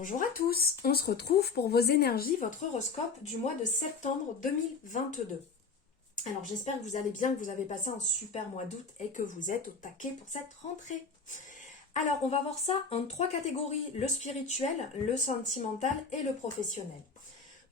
Bonjour à tous, on se retrouve pour vos énergies, votre horoscope du mois de septembre 2022. Alors j'espère que vous allez bien, que vous avez passé un super mois d'août et que vous êtes au taquet pour cette rentrée. Alors on va voir ça en 3 catégories, le spirituel, le sentimental et le professionnel.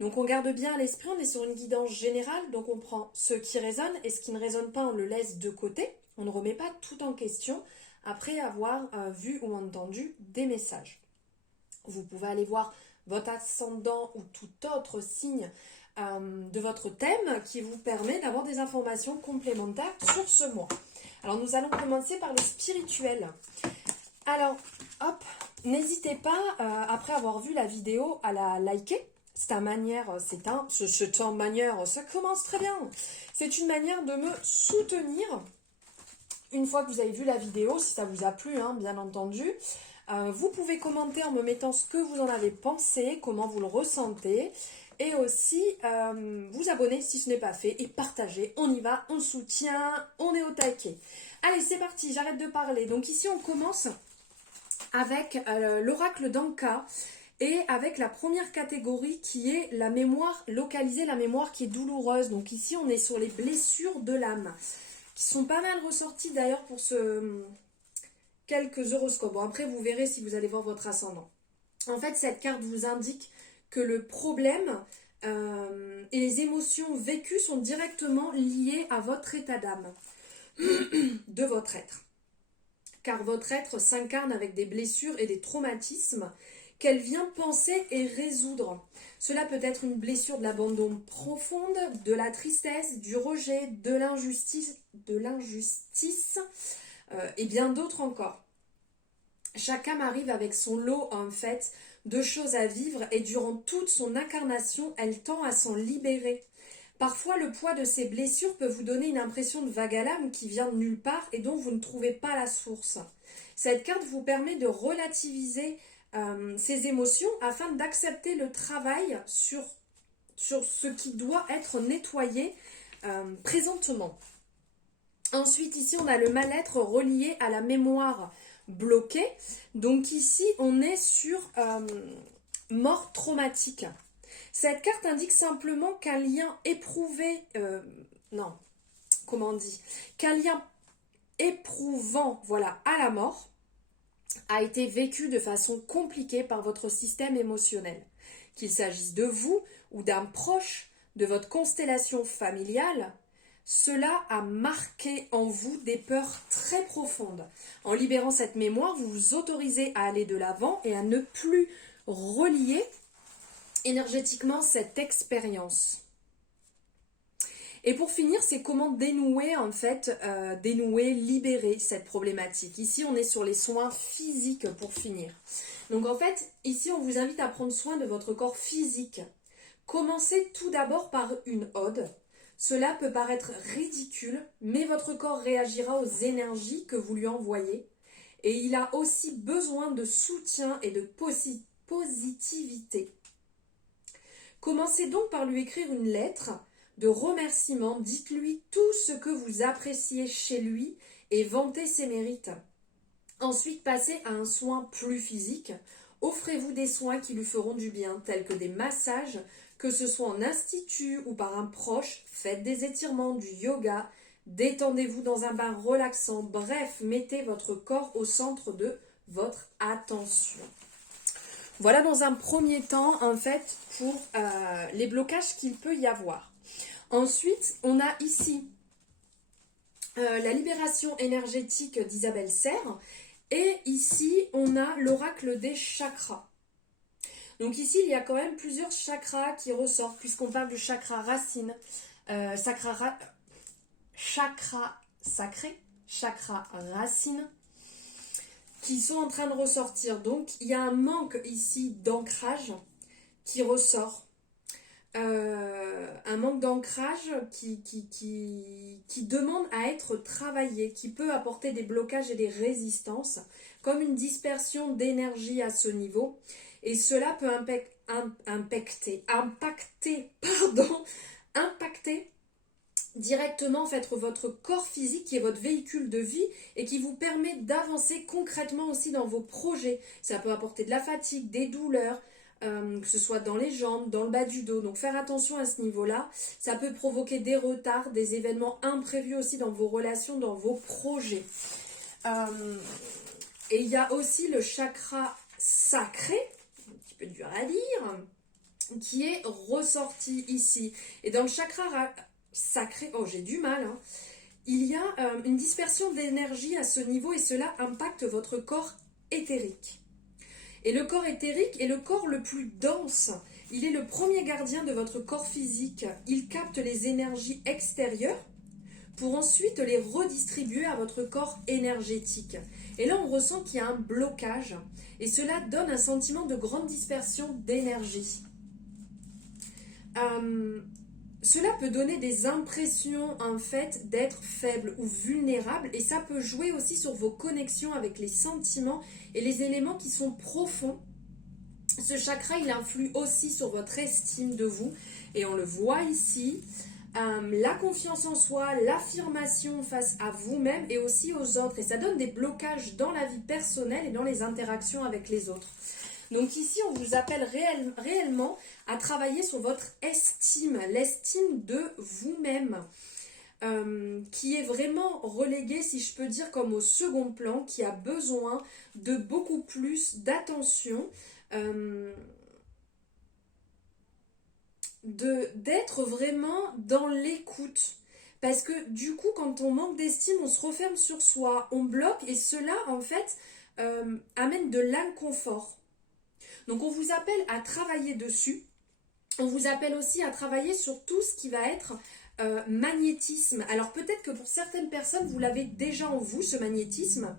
Donc on garde bien à l'esprit, on est sur une guidance générale, donc on prend ce qui résonne et ce qui ne résonne pas, on le laisse de côté. On ne remet pas tout en question après avoir vu ou entendu des messages. Vous pouvez aller voir votre ascendant ou tout autre signe de votre thème qui vous permet d'avoir des informations complémentaires sur ce mois. Alors nous allons commencer par le spirituel. Alors, hop, n'hésitez pas, après avoir vu la vidéo, à la liker. Ça commence très bien. C'est une manière de me soutenir. Une fois que vous avez vu la vidéo, si ça vous a plu, bien entendu, vous pouvez commenter en me mettant ce que vous en avez pensé, comment vous le ressentez, et aussi vous abonner si ce n'est pas fait, et partager. On y va, on soutient, on est au taquet. Allez, c'est parti, j'arrête de parler. Donc ici, on commence avec l'oracle d'Anka, et avec la première catégorie qui est la mémoire localisée, la mémoire qui est douloureuse. Donc ici, on est sur les blessures de l'âme, qui sont pas mal ressorties d'ailleurs pour quelques horoscopes. Bon, après, vous verrez si vous allez voir votre ascendant. En fait, cette carte vous indique que le problème et les émotions vécues sont directement liées à votre état d'âme, de votre être. Car votre être s'incarne avec des blessures et des traumatismes qu'elle vient penser et résoudre. Cela peut être une blessure de l'abandon profonde, de la tristesse, du rejet, de l'injustice, et bien d'autres encore. Chaque âme arrive avec son lot, en fait, de choses à vivre et durant toute son incarnation, elle tend à s'en libérer. Parfois, le poids de ces blessures peut vous donner une impression de vague à l'âme qui vient de nulle part et dont vous ne trouvez pas la source. Cette carte vous permet de relativiser ces émotions afin d'accepter le travail sur ce qui doit être nettoyé présentement. Ensuite, ici, on a le mal-être relié à la mémoire bloquée. Donc ici, on est sur mort traumatique. Cette carte indique simplement qu'un lien éprouvé... qu'un lien éprouvant, voilà, à la mort a été vécu de façon compliquée par votre système émotionnel. Qu'il s'agisse de vous ou d'un proche, de votre constellation familiale, cela a marqué en vous des peurs très profondes. En libérant cette mémoire, vous vous autorisez à aller de l'avant et à ne plus relier énergétiquement cette expérience. Et pour finir, c'est comment dénouer, libérer cette problématique. Ici, on est sur les soins physiques pour finir. Donc en fait, ici, on vous invite à prendre soin de votre corps physique. Commencez tout d'abord par une ode. Cela peut paraître ridicule, mais votre corps réagira aux énergies que vous lui envoyez. Et il a aussi besoin de soutien et de positivité. Commencez donc par lui écrire une lettre de remerciement. Dites-lui tout ce que vous appréciez chez lui et vantez ses mérites. Ensuite, passez à un soin plus physique. Offrez-vous des soins qui lui feront du bien, tels que des massages, que ce soit en institut ou par un proche. Faites des étirements, du yoga, détendez-vous dans un bain relaxant. Bref, mettez votre corps au centre de votre attention. Voilà dans un premier temps, en fait, pour les blocages qu'il peut y avoir. Ensuite, on a ici la libération énergétique d'Isabelle Serre. Et ici, on a l'oracle des chakras. Donc ici, il y a quand même plusieurs chakras qui ressortent, puisqu'on parle du chakra racine, chakra sacré, chakra racine, qui sont en train de ressortir. Donc, il y a un manque ici d'ancrage qui ressort. Un manque d'ancrage qui demande à être travaillé, qui peut apporter des blocages et des résistances, comme une dispersion d'énergie à ce niveau. Et cela peut impacter directement en fait votre corps physique qui est votre véhicule de vie et qui vous permet d'avancer concrètement aussi dans vos projets. Ça peut apporter de la fatigue, des douleurs, que ce soit dans les jambes, dans le bas du dos. Donc faire attention à ce niveau-là. Ça peut provoquer des retards, des événements imprévus aussi dans vos relations, dans vos projets. Et il y a aussi le chakra sacré, un petit peu dur à dire, qui est ressorti ici. Et dans le chakra sacré, oh j'ai du mal, hein, il y a une dispersion d'énergie à ce niveau et cela impacte votre corps éthérique. Et le corps éthérique est le corps le plus dense. Il est le premier gardien de votre corps physique. Il capte les énergies extérieures pour ensuite les redistribuer à votre corps énergétique. Et là, on ressent qu'il y a un blocage. Et cela donne un sentiment de grande dispersion d'énergie. Cela peut donner des impressions en fait d'être faible ou vulnérable et ça peut jouer aussi sur vos connexions avec les sentiments et les éléments qui sont profonds. Ce chakra, il influe aussi sur votre estime de vous et on le voit ici. La confiance en soi, l'affirmation face à vous-même et aussi aux autres. Et ça donne des blocages dans la vie personnelle et dans les interactions avec les autres. Donc ici, on vous appelle réellement à travailler sur votre estime, l'estime de vous-même, qui est vraiment reléguée, si je peux dire, comme au second plan, qui a besoin de beaucoup plus d'attention, d'être vraiment dans l'écoute. Parce que du coup, quand on manque d'estime, on se referme sur soi, on bloque et cela, en fait, amène de l'inconfort. Donc on vous appelle à travailler dessus. On vous appelle aussi à travailler sur tout ce qui va être magnétisme. Alors peut-être que pour certaines personnes, vous l'avez déjà en vous, ce magnétisme.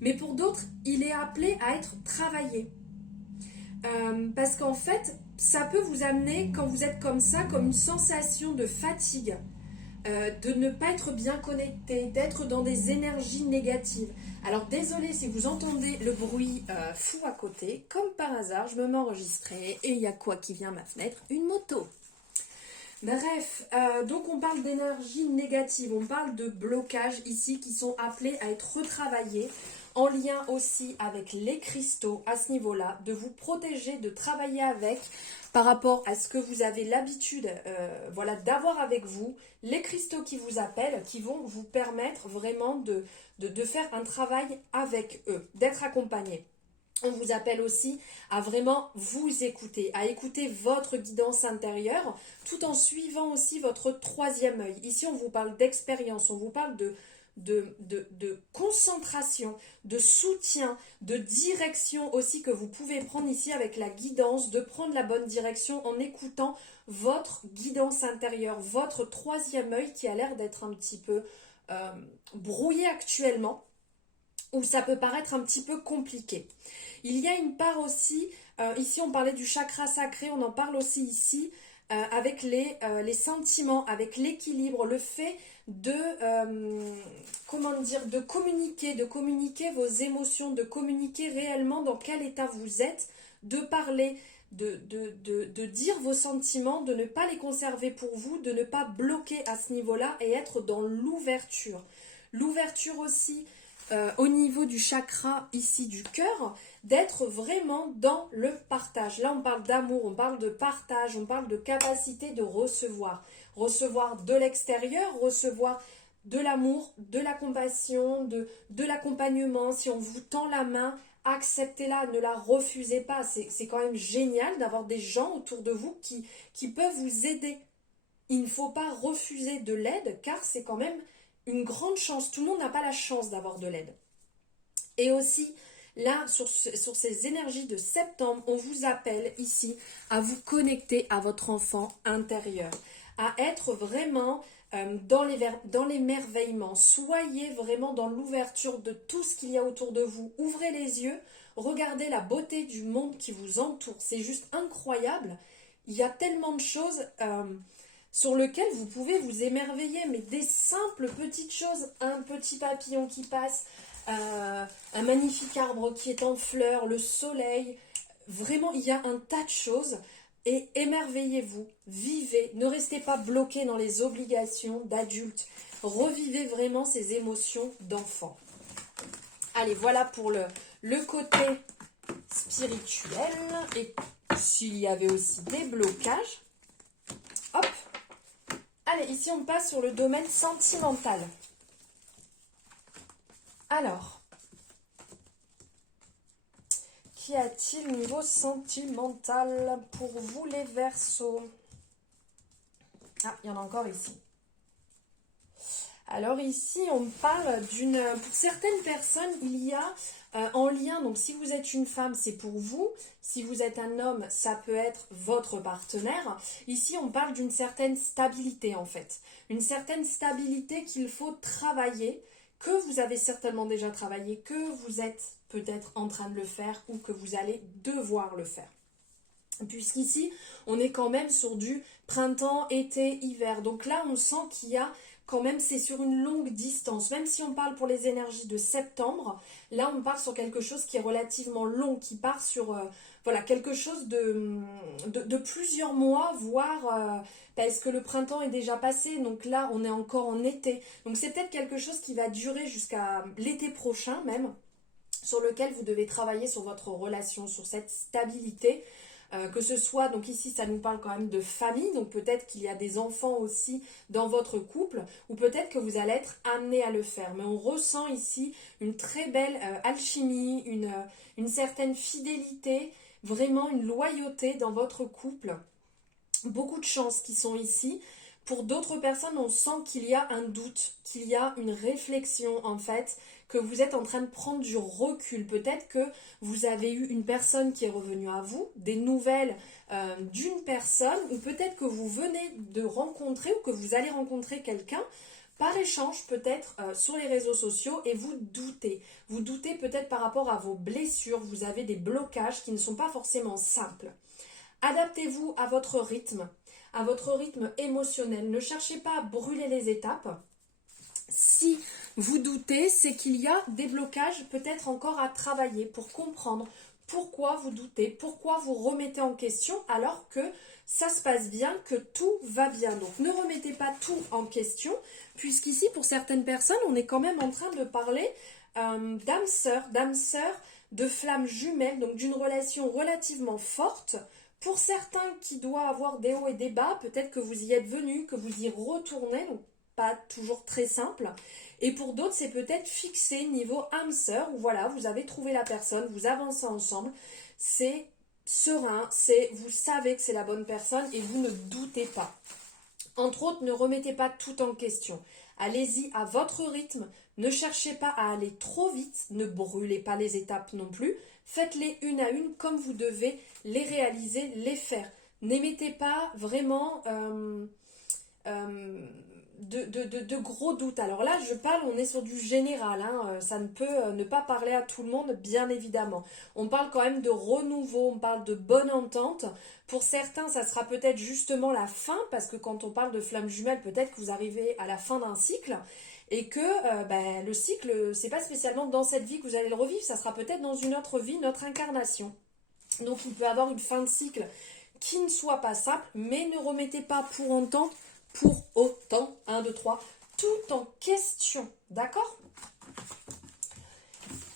Mais pour d'autres, il est appelé à être travaillé. Parce qu'en fait, ça peut vous amener, quand vous êtes comme ça, comme une sensation de fatigue. De ne pas être bien connecté, d'être dans des énergies négatives. Alors désolé si vous entendez le bruit fou à côté, comme par hasard, je me mets enregistrée et il y a quoi qui vient à ma fenêtre? Une moto. Bref, donc on parle d'énergie négative, on parle de blocages ici qui sont appelés à être retravaillés en lien aussi avec les cristaux à ce niveau-là, de vous protéger, de travailler avec par rapport à ce que vous avez l'habitude voilà, d'avoir avec vous, les cristaux qui vous appellent, qui vont vous permettre vraiment de faire un travail avec eux, d'être accompagné. On vous appelle aussi à vraiment vous écouter, à écouter votre guidance intérieure, tout en suivant aussi votre troisième œil. Ici, on vous parle d'expérience, on vous parle de concentration, de soutien, de direction aussi que vous pouvez prendre ici avec la guidance, de prendre la bonne direction en écoutant votre guidance intérieure, votre troisième œil qui a l'air d'être un petit peu brouillé actuellement, où ça peut paraître un petit peu compliqué. Il y a une part aussi, ici on parlait du chakra sacré, on en parle aussi ici, avec les sentiments, avec l'équilibre, le fait de, de communiquer vos émotions, de communiquer réellement dans quel état vous êtes, de parler, de dire vos sentiments, de ne pas les conserver pour vous, de ne pas bloquer à ce niveau-là et être dans l'ouverture. L'ouverture aussi au niveau du chakra ici du cœur, d'être vraiment dans le partage. Là, on parle d'amour, on parle de partage, on parle de capacité de recevoir. Recevoir de l'extérieur, recevoir de l'amour, de la compassion, de l'accompagnement. Si on vous tend la main, acceptez-la, ne la refusez pas. C'est quand même génial d'avoir des gens autour de vous qui peuvent vous aider. Il ne faut pas refuser de l'aide car c'est quand même une grande chance. Tout le monde n'a pas la chance d'avoir de l'aide. Et aussi, là, sur ces énergies de septembre, on vous appelle ici à vous connecter à votre enfant intérieur, à être vraiment dans l'émerveillement. Soyez vraiment dans l'ouverture de tout ce qu'il y a autour de vous. Ouvrez les yeux, regardez la beauté du monde qui vous entoure. C'est juste incroyable. Il y a tellement de choses sur lesquelles vous pouvez vous émerveiller, mais des simples petites choses, un petit papillon qui passe, un magnifique arbre qui est en fleurs, le soleil, vraiment il y a un tas de choses. et émerveillez-vous, vivez, ne restez pas bloqué dans les obligations d'adultes, revivez vraiment ces émotions d'enfant. Allez, voilà pour le côté spirituel, et s'il y avait aussi des blocages, hop, allez, ici on passe sur le domaine sentimental. Alors, qu'y a-t-il au niveau sentimental pour vous les Verseaux? Ah, il y en a encore ici. Alors ici, on parle pour certaines personnes, il y a en lien, donc si vous êtes une femme, c'est pour vous. Si vous êtes un homme, ça peut être votre partenaire. Ici, on parle d'une certaine stabilité en fait. Une certaine stabilité qu'il faut travailler, que vous avez certainement déjà travaillé, que vous êtes peut-être en train de le faire ou que vous allez devoir le faire. Puisqu'ici, on est quand même sur du printemps, été, hiver. Donc là, on sent qu'il y a quand même, c'est sur une longue distance. Même si on parle pour les énergies de septembre, là, on part sur quelque chose qui est relativement long, qui part sur voilà, quelque chose de plusieurs mois, voire parce que le printemps est déjà passé. Donc là, on est encore en été. Donc c'est peut-être quelque chose qui va durer jusqu'à l'été prochain même, sur lequel vous devez travailler sur votre relation, sur cette stabilité. Que ce soit, donc ici ça nous parle quand même de famille, donc peut-être qu'il y a des enfants aussi dans votre couple, ou peut-être que vous allez être amené à le faire. Mais on ressent ici une très belle alchimie, une certaine fidélité, vraiment une loyauté dans votre couple. Beaucoup de chances qui sont ici. Pour d'autres personnes, on sent qu'il y a un doute, qu'il y a une réflexion en fait, que vous êtes en train de prendre du recul. Peut-être que vous avez eu une personne qui est revenue à vous, des nouvelles d'une personne, ou peut-être que vous venez de rencontrer ou que vous allez rencontrer quelqu'un par échange peut-être sur les réseaux sociaux et vous doutez. Vous doutez peut-être par rapport à vos blessures, vous avez des blocages qui ne sont pas forcément simples. Adaptez-vous à votre rythme émotionnel. Ne cherchez pas à brûler les étapes. Si vous doutez, c'est qu'il y a des blocages peut-être encore à travailler pour comprendre pourquoi vous doutez, pourquoi vous remettez en question alors que ça se passe bien, que tout va bien. Donc ne remettez pas tout en question, puisqu'ici pour certaines personnes, on est quand même en train de parler d'âme sœur, de flammes jumelles, donc d'une relation relativement forte. Pour certains qui doivent avoir des hauts et des bas, peut-être que vous y êtes venu, que vous y retournez, donc pas toujours très simple. Et pour d'autres, c'est peut-être fixé niveau âme sœur, où voilà, vous avez trouvé la personne, vous avancez ensemble. C'est serein, vous savez que c'est la bonne personne et vous ne doutez pas. Entre autres, ne remettez pas tout en question. Allez-y à votre rythme, ne cherchez pas à aller trop vite, ne brûlez pas les étapes non plus. Faites-les une à une comme vous devez les réaliser, les faire. N'émettez pas vraiment de gros doutes. Alors là, je parle, on est sur du général, hein, ça ne peut ne pas parler à tout le monde, bien évidemment. On parle quand même de renouveau, on parle de bonne entente. Pour certains, ça sera peut-être justement la fin, parce que quand on parle de flammes jumelles, peut-être que vous arrivez à la fin d'un cycle, et que le cycle, c'est pas spécialement dans cette vie que vous allez le revivre, ça sera peut-être dans une autre vie, notre incarnation. Donc il peut y avoir une fin de cycle qui ne soit pas simple, mais ne remettez pas pour autant, 1, 2, 3, tout en question, d'accord?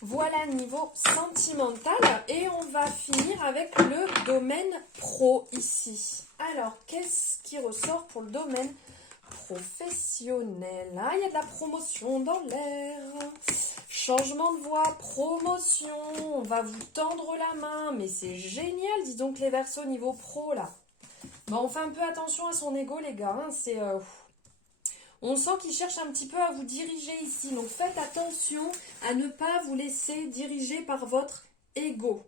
Voilà niveau sentimental, et on va finir avec le domaine pro ici. Alors, qu'est-ce qui ressort pour le domaine professionnel? Ah, il y a de la promotion dans l'air. Changement de voie, promotion, on va vous tendre la main, mais c'est génial, dis donc les Verseaux niveau pro là. Bon, on fait un peu attention à son ego les gars, hein, on sent qu'il cherche un petit peu à vous diriger ici, donc faites attention à ne pas vous laisser diriger par votre ego.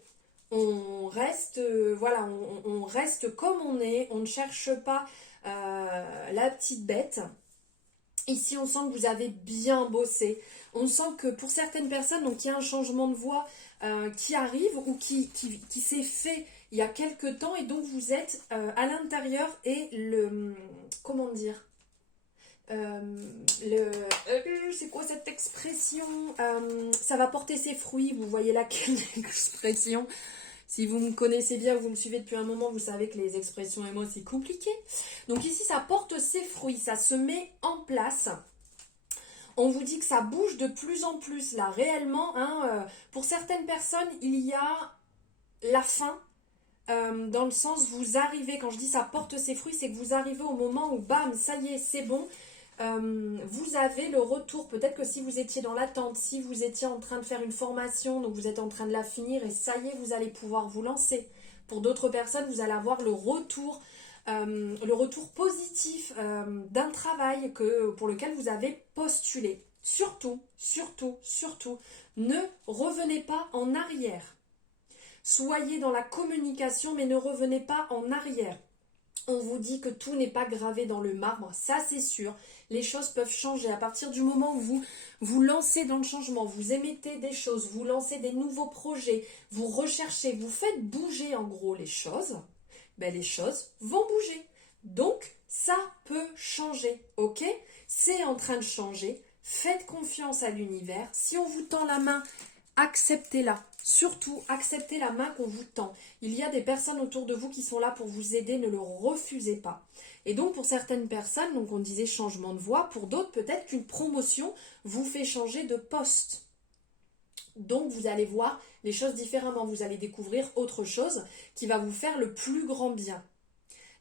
On reste, voilà, on reste comme on est, on ne cherche pas la petite bête. Ici, on sent que vous avez bien bossé. On sent que pour certaines personnes, donc il y a un changement de voie qui arrive ou qui s'est fait il y a quelques temps, et donc vous êtes à l'intérieur et comment dire, c'est quoi cette expression, ça va porter ses fruits, vous voyez là quelle expression, Si vous me connaissez bien, vous me suivez depuis un moment, vous savez que les expressions et mots, c'est compliqué. Donc ici, ça porte ses fruits, ça se met en place. On vous dit que ça bouge de plus en plus, là, réellement. Pour certaines personnes, il y a la fin, dans le sens, vous arrivez, quand je dis ça porte ses fruits, c'est que vous arrivez au moment où, bam, ça y est, c'est bon. Vous avez le retour, peut-être que si vous étiez dans l'attente, si vous étiez en train de faire une formation, donc vous êtes en train de la finir et ça y est, vous allez pouvoir vous lancer. Pour d'autres personnes, vous allez avoir le retour positif d'un travail pour lequel vous avez postulé. Surtout, surtout, surtout, ne revenez pas en arrière. Soyez dans la communication, mais ne revenez pas en arrière. On vous dit que tout n'est pas gravé dans le marbre, ça c'est sûr. Les choses peuvent changer à partir du moment où vous vous lancez dans le changement, vous émettez des choses, vous lancez des nouveaux projets, vous recherchez, vous faites bouger en gros les choses, les choses vont bouger. Donc ça peut changer, ok? C'est en train de changer, faites confiance à l'univers. Si on vous tend la main, acceptez-la. Surtout, acceptez la main qu'on vous tend. Il y a des personnes autour de vous qui sont là pour vous aider, ne le refusez pas. Et donc pour certaines personnes, donc on disait changement de voie, pour d'autres peut-être qu'une promotion vous fait changer de poste. Donc vous allez voir les choses différemment, vous allez découvrir autre chose qui va vous faire le plus grand bien.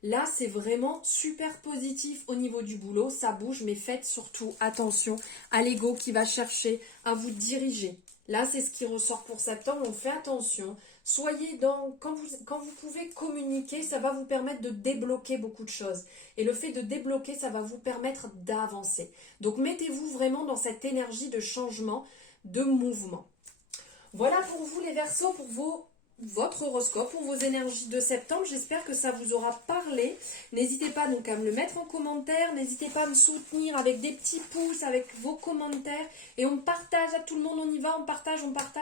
Là, c'est vraiment super positif au niveau du boulot, ça bouge, mais faites surtout attention à l'ego qui va chercher à vous diriger. Là, c'est ce qui ressort pour septembre, on fait attention. Soyez quand vous pouvez communiquer, ça va vous permettre de débloquer beaucoup de choses. Et le fait de débloquer, ça va vous permettre d'avancer. Donc, mettez-vous vraiment dans cette énergie de changement, de mouvement. Voilà pour vous les Verseaux, pour votre horoscope, pour vos énergies de septembre. J'espère que ça vous aura parlé. N'hésitez pas donc à me le mettre en commentaire. N'hésitez pas à me soutenir avec des petits pouces, avec vos commentaires. Et on partage à tout le monde, on y va, on partage.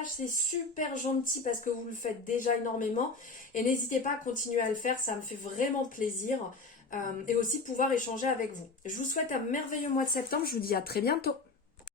C'est super gentil parce que vous le faites déjà énormément. Et n'hésitez pas à continuer à le faire, ça me fait vraiment plaisir. Et aussi pouvoir échanger avec vous. Je vous souhaite un merveilleux mois de septembre. Je vous dis à très bientôt.